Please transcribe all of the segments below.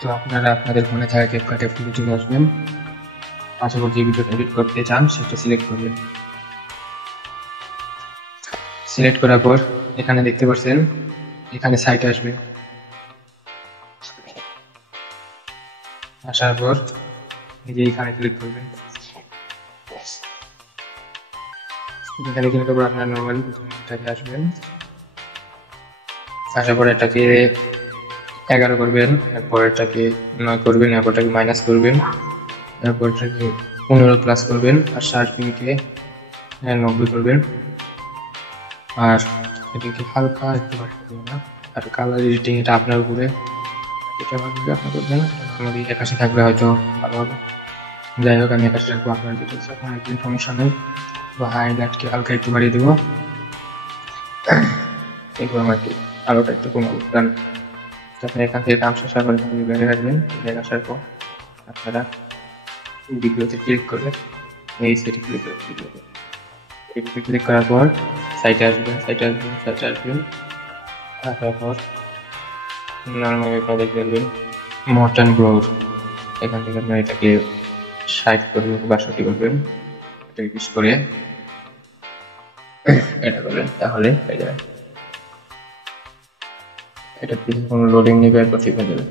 তো আপনারা আপনাদের ফোনে থাকা ক্যাপকাটে ফুলে চলে আসবেন। আশা করি যে ভিডিওটা এডিট করতে চান সেটা সিলেক্ট করবেন। সিলেক্ট করার পর এখানে দেখতে পাচ্ছেন, এখানে সাইটে আসবেন। আসার পর এই যে এখানে ক্লিক করবেন। এখানে ক্লিক করার পর আপনারা নর্মালি প্রথমটাকে আসবেন। আসার পর এটাকে 11 করবেন, এরপর এটাকে 9 করবেন, এরপর এটাকে মাইনাস করবেন, এরপর এটাকে 15 প্লাস করবেন, আর শার্পিংকে 90 করবেন, আর এটাকে হালকা একটু বাড়িয়ে দেবেন না। আর কালার এডিটিং এটা আপনার উপরে, এটা ভাবে আপনি করবেন। নর্মালি 81 থাকলে হয়তো ভালো হবে। যাই হোক, আমি 81 রাখবো, আপনার ডিটেলস আপনার একটু সমস্যা নেই। তো হাইলাইটকে হালকা একটু বাড়িয়ে দেবো, এরপর আমার একটু আলোটা একটু কমাবো। কারণ আপনি এখান থেকে কাম শেষ হওয়ার পর ব্যাগে রাখবেন। ব্যাগ আসার পর আপনারা ভিডিওতে ক্লিক করবেন, এই সেটে ক্লিক করবেন। ভিডিওতে ক্লিক করার পর সাইটে আসবেন, আসার পর নর্মালি আপনারা দেখতে পারবেন মটন ব্রোর। এখান থেকে আপনারা এটাকে 60 করবেন, 62 করবেন, এটা 20 করে এটা করবেন, তাহলে হয়ে যাবে। এটা কিছু কোনো লোডিং নেবে, এরপর ঠিক হয়ে যাবে।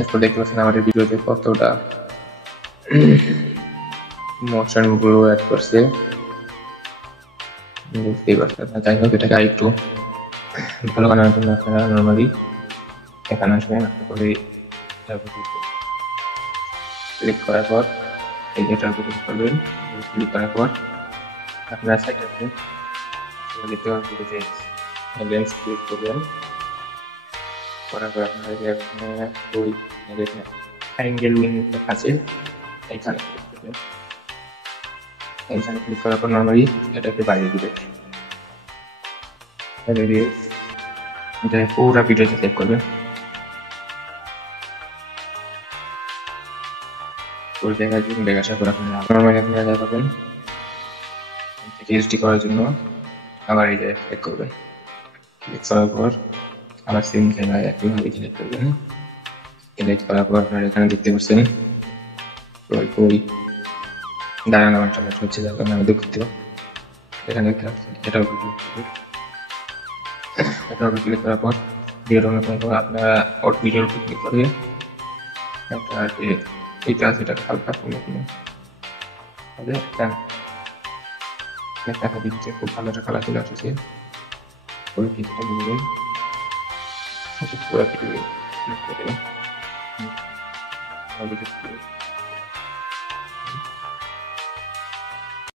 এরপর দেখতে পাচ্ছেন আমাদের ভিডিওতে কতটা মোশন ব্লু অ্যাড করছে, দেখতেই পাচ্ছেন। যাই হোক, এটাকে আরেকটু ভালো বানানোর জন্য আপনারা নর্মালি এখানে আসবেন। তারপরে ক্লিক করার পর এই এটার উপর ক্লিক করবেন। ক্লিক করার পর আপনারা সাইটে আসবেন, দেখতে পাবেন যে লেন্স ক্লিক করবেন। করার পর আপনারা এখানে ওই অ্যাঙ্গেল লেখা আছে, এইখানে ক্লিক করবেন। এইখানে ক্লিক করার পর নর্মালি এটাকে বাড়িয়ে দিবেন। এটা পুরো ভিডিওতে সেভ করবেন। ওই জায়গায় যখন ব্যাগ আসার পর আপনারা নর্মালি আপনারা যা পাবেন এইচডি করার জন্য আবার এই জায়গায় ক্লিক করবেন। ক্লিক করার পর আবার সেম জায়গায় একইভাবে সিলেক্ট করবেন। সিলেক্ট করার পর আপনারা এখানে দেখতে পাচ্ছেন ওই দাঁড়ানো একটা লেখা হচ্ছে, যার কারণে আমি দুঃখিত। এখানে দেখতে পাচ্ছেন এটার উপর ক্লিক করার পর ভিডিওটা অনেক পর আপনারা ওর ভিডিওর উপর ক্লিক করে একটা এটা আছে, এটা হালকা কমে কিনে তাহলে দেখা দিচ্ছে খুব ভালো একটা কালার চলে আসছে। ওই কিছুটা নেবেন, পুরো ভিডিও ক্লিক করে দেবেন।